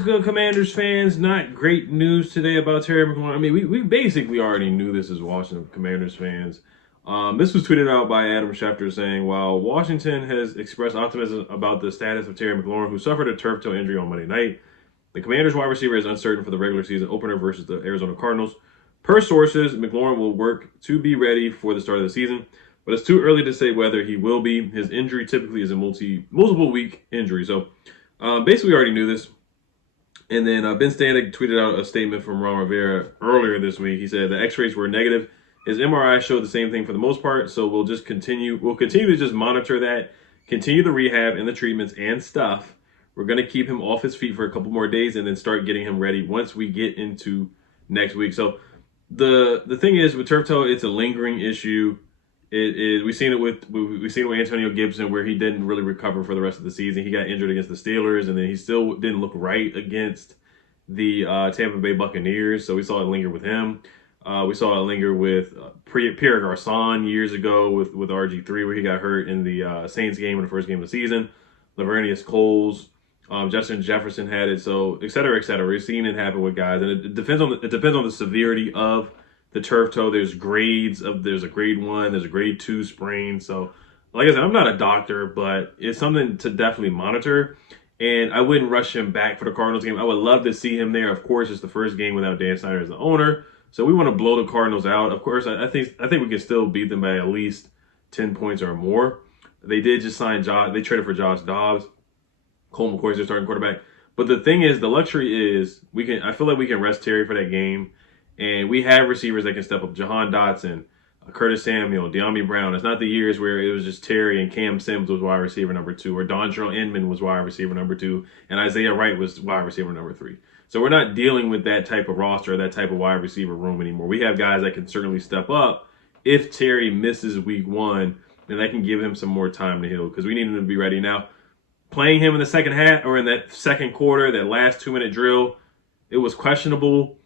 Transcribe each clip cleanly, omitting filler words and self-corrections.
What's good, Commanders fans? Not great news today about Terry McLaurin. I mean, we basically already knew this as Washington Commanders fans. This was tweeted out by Adam Schefter saying, while Washington has expressed optimism about the status of Terry McLaurin, who suffered a turf toe injury on Monday night, the Commanders wide receiver is uncertain for the regular season opener versus the Arizona Cardinals. Per sources, McLaurin will work to be ready for the start of the season, but it's too early to say whether he will be. His injury typically is a multiple week injury. So basically we already knew this. And then Ben Stanek tweeted out a statement from Ron Rivera earlier this week. He said the x-rays were negative. His MRI showed the same thing for the most part. So we'll continue to just monitor that, continue the rehab and the treatments and stuff. We're going to keep him off his feet for a couple more days and then start getting him ready once we get into next week. So the thing is with turf toe, it's a lingering issue. We've seen it with Antonio Gibson, where he didn't really recover for the rest of the season. He got injured against the Steelers, and then he still didn't look right against the Tampa Bay Buccaneers. So we saw it linger with him. We saw it linger with Pierre Garçon years ago with RG3, where he got hurt in the Saints game in the first game of the season. Lavernius Coles, Justin Jefferson had it. So et cetera, et cetera. We've seen it happen with guys, and it depends on the severity of the turf toe. There's a grade 1, there's a grade 2 sprain. So like I said, I'm not a doctor, but it's something to definitely monitor. And I wouldn't rush him back for the Cardinals game. I would love to see him there. Of course, it's the first game without Dan Snyder as the owner. So we want to blow the Cardinals out. Of course, I think we can still beat them by at least 10 points or more. They did just sign they traded for Josh Dobbs. Cole McCoy's their starting quarterback. But the thing is, the luxury is I feel like we can rest Terry for that game. And we have receivers that can step up. Jahan Dotson, Curtis Samuel, De'Ami Brown. It's not the years where it was just Terry and Cam Sims was wide receiver number 2, or Dontrell Inman was wide receiver number 2, and Isaiah Wright was wide receiver number 3. So we're not dealing with that type of roster, that type of wide receiver room anymore. We have guys that can certainly step up if Terry misses week 1, then that can give him some more time to heal, because we need him to be ready. Now, playing him in the second half or in that second quarter, that last 2-minute drill, it was questionable.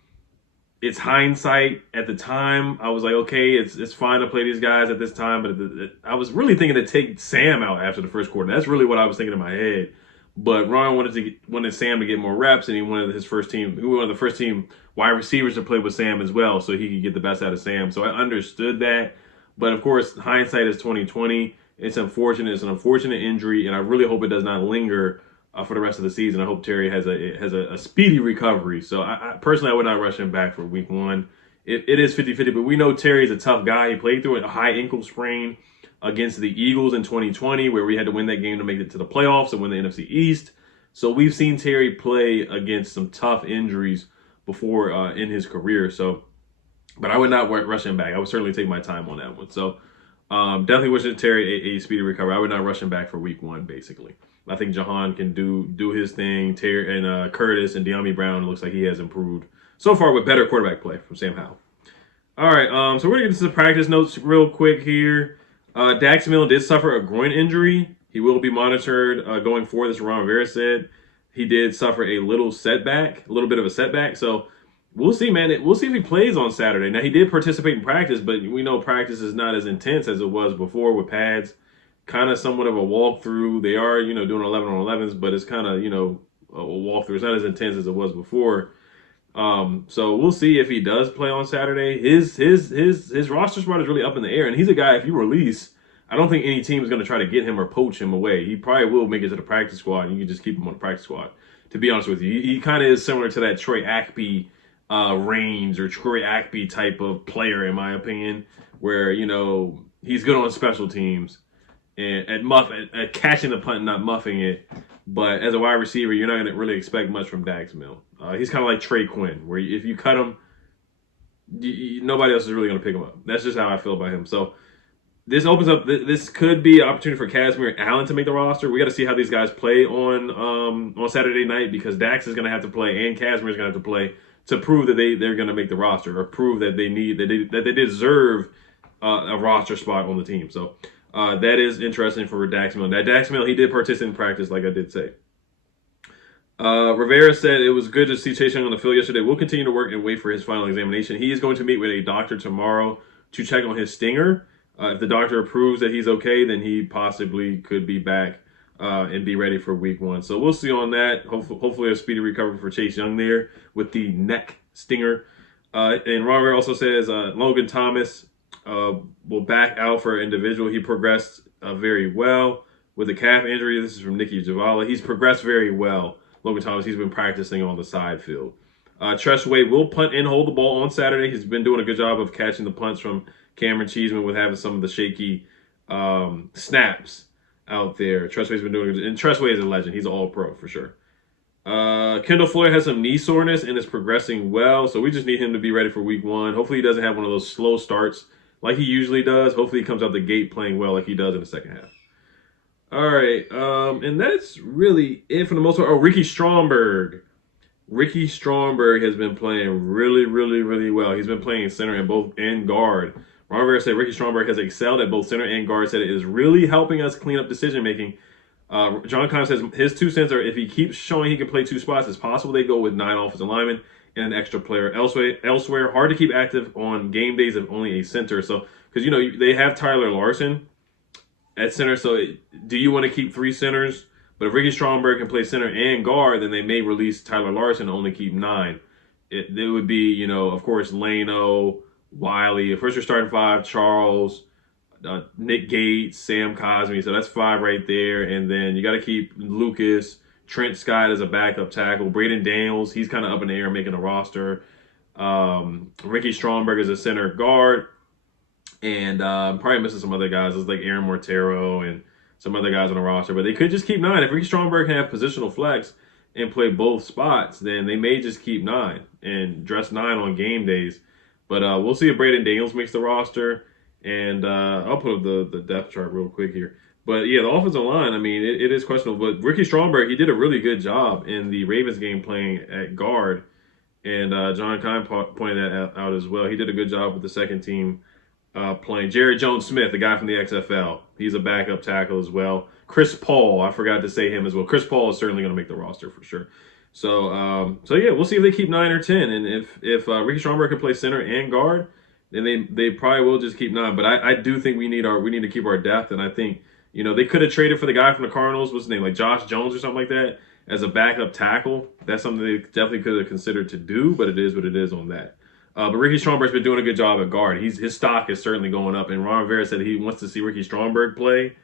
It's hindsight. At the time, I was like, okay, it's fine to play these guys at this time, but I was really thinking to take Sam out after the first quarter. That's really what I was thinking in my head. But Ron wanted Sam to get more reps, and he wanted the first team wide receivers to play with Sam as well, so he could get the best out of Sam. So I understood that. But of course, hindsight is 2020. It's unfortunate. It's an unfortunate injury, and I really hope it does not linger for the rest of the season. I hope Terry has a speedy recovery. So I personally, I would not rush him back for week 1. It is 50-50, but we know Terry's a tough guy. He played through a high ankle sprain against the Eagles in 2020, where we had to win that game to make it to the playoffs and win the NFC East. So we've seen Terry play against some tough injuries before in his career. So, but I would not rush him back. I would certainly take my time on that one. So definitely wishing Terry a speedy recovery. I would not rush him back for week 1, basically. I think Jahan can do his thing. Terry and Curtis and De'Ami Brown looks like he has improved so far with better quarterback play from Sam Howell. All right, so we're going to get to the practice notes real quick here. Dax Milne did suffer a groin injury. He will be monitored going forward, as Ron Rivera said. He did suffer a little bit of a setback. So we'll see, man. We'll see if he plays on Saturday. Now, he did participate in practice, but we know practice is not as intense as it was before with pads. Kind of somewhat of a walkthrough. They are, doing 11 on 11s, but it's kind of, a walkthrough. It's not as intense as it was before. So we'll see if he does play on Saturday. His roster spot is really up in the air, and he's a guy, if you release, I don't think any team is going to try to get him or poach him away. He probably will make it to the practice squad, and you can just keep him on the practice squad, to be honest with you. He kind of is similar to that Troy Aikby range or Troy Aikby type of player, in my opinion, where, he's good on special teams and at catching the punt and not muffing it. But as a wide receiver, you're not going to really expect much from Dax Milne. He's kind of like Trey Quinn, where if you cut him, nobody else is really going to pick him up. That's just how I feel about him. So this opens up. This could be an opportunity for Casimir and Allen to make the roster. We got to see how these guys play on Saturday night, because Dax is going to have to play and Casimir is going to have to play to prove that they're going to make the roster, or prove that they deserve a roster spot on the team. So that is interesting for Dax Milne. That Dax Milne, he did participate in practice, like I did say. Rivera said it was good to see Chase Young on the field yesterday. We'll continue to work and wait for his final examination. He is going to meet with a doctor tomorrow to check on his stinger. If the doctor approves that he's okay, then he possibly could be back and be ready for week 1. So we'll see on that. Hopefully a speedy recovery for Chase Young there with the neck stinger. And Ron Rivera also says Logan Thomas will back out for individual. He progressed very well with a calf injury. This is from Nikki Javala. He's progressed very well. Logan Thomas, he's been practicing on the side field. Treshway will punt and hold the ball on Saturday. He's been doing a good job of catching the punts from Cameron Cheeseman with having some of the shaky snaps out there. Treshway's been doing good. And Treshway is a legend. He's an all-pro for sure. Kendall Floyd has some knee soreness and is progressing well, so we just need him to be ready for week 1. Hopefully he doesn't have one of those slow starts like he usually does. Hopefully he comes out the gate playing well like he does in the second half. All right, and that's really it for the most part. Oh, Ricky Stromberg. Ricky Stromberg has been playing really, really, really well. He's been playing center and guard. Ron Rivera said Ricky Stromberg has excelled at both center and guard. Said it is really helping us clean up decision making. John Conn says his 2 cents are if he keeps showing he can play 2 spots, it's possible they go with 9 offensive linemen and an extra player elsewhere. Hard to keep active on game days of only a center. So because they have Tyler Larson at center. So do you want to keep 3 centers? But if Ricky Stromberg can play center and guard, then they may release Tyler Larson and only keep 9. It would be, of course, Lano, Wiley. First, you're starting 5, Charles, Nick Gates, Sam Cosme. So that's 5 right there. And then you got to keep Lucas, Trent Scott as a backup tackle. Braden Daniels, he's kind of up in the air making the roster. Ricky Stromberg is a center guard. And probably missing some other guys. It's like Aaron Mortero and some other guys on the roster, but they could just keep 9. If Ricky Stromberg can have positional flex and play both spots, then they may just keep 9 and dress 9 on game days. But we'll see if Braden Daniels makes the roster, and I'll put up the depth chart real quick here. But yeah, the offensive line, I mean, it is questionable. But Ricky Stromberg, he did a really good job in the Ravens game playing at guard, and John Kine pointed that out as well. He did a good job with the second team. Playing Jared Jones-Smith, the guy from the XFL. He's a backup tackle as well. Chris Paul, I forgot to say him as well. Chris Paul is certainly going to make the roster for sure. So yeah, we'll see if they keep 9 or 10. And if Ricky Stromberg can play center and guard, then they probably will just keep 9. But I do think we need to keep our depth. And I think they could have traded for the guy from the Cardinals. What's his name, like Josh Jones or something like that, as a backup tackle. That's something they definitely could have considered to do. But it is what it is on that. But Ricky Stromberg's been doing a good job at guard. His stock is certainly going up. And Ron Rivera said he wants to see Ricky Stromberg play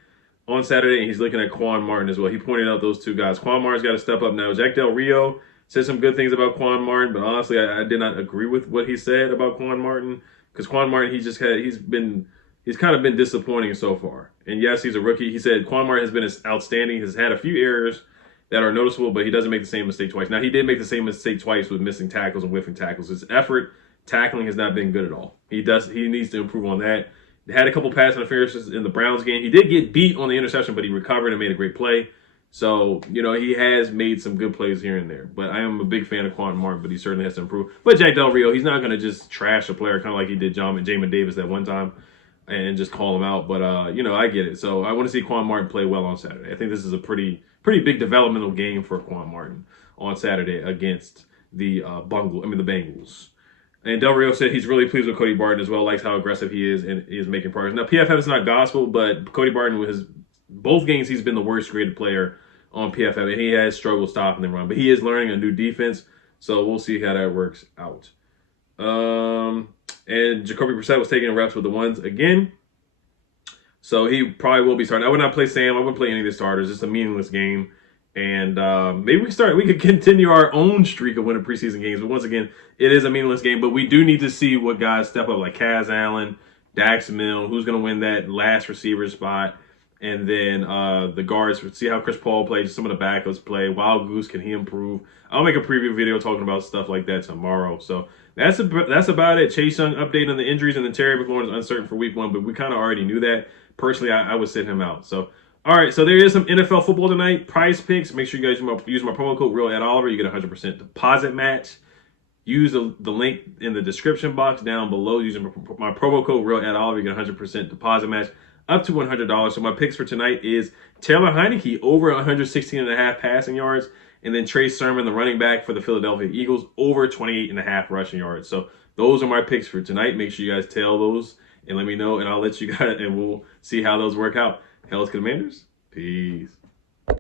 on Saturday, and he's looking at Quan Martin as well. He pointed out those 2 guys. Quan Martin's got to step up now. Jack Del Rio said some good things about Quan Martin, but honestly, I did not agree with what he said about Quan Martin, because Quan Martin, he's kind of been disappointing so far. And yes, he's a rookie. He said Quan Martin has been outstanding. He's had a few errors that are noticeable, but he doesn't make the same mistake twice. Now, he did make the same mistake twice with missing tackles and whiffing tackles. His effort tackling has not been good at all. He needs to improve on that. He had a couple pass interferences in the Browns game. He did get beat on the interception, but he recovered and made a great play. So, he has made some good plays here and there. But I am a big fan of Quan Martin, but he certainly has to improve. But Jack Del Rio, he's not going to just trash a player kind of like he did Jamin Davis that one time and just call him out. But, I get it. So I want to see Quan Martin play well on Saturday. I think this is a pretty big developmental game for Quan Martin on Saturday against the Bengals. And Del Rio said he's really pleased with Cody Barton as well, likes how aggressive he is and is making progress. Now, PFF is not gospel, but Cody Barton, both games, he's been the worst graded player on PFF, and he has struggled stopping the run. But he is learning a new defense, so we'll see how that works out. And Jacoby Brissett was taking reps with the ones again, so he probably will be starting. I would not play Sam. I wouldn't play any of the starters. It's a meaningless game. And maybe we could continue our own streak of winning preseason games. But once again, it is a meaningless game. But we do need to see what guys step up, like Kaz Allen, Dax Mill, who's going to win that last receiver spot. And then the guards, see how Chris Paul plays, some of the backups play. Wild Goose, can he improve? I'll make a preview video talking about stuff like that tomorrow. So that's about it. Chase Young update on the injuries, and then Terry McLaurin is uncertain for week 1. But we kind of already knew that. Personally, I would sit him out. So. All right, so there is some NFL football tonight. Prize Picks. Make sure you guys use my promo code RealEdOliver. You get a 100% deposit match. Use the link in the description box down below. Using my promo code RealEdOliver, you get a 100% deposit match up to $100. So my picks for tonight is Taylor Heineke over 116.5 passing yards, and then Trey Sermon, the running back for the Philadelphia Eagles, over 28.5 rushing yards. So those are my picks for tonight. Make sure you guys tail those and let me know, and I'll let you guys, and we'll see how those work out. Hell's Commanders, peace.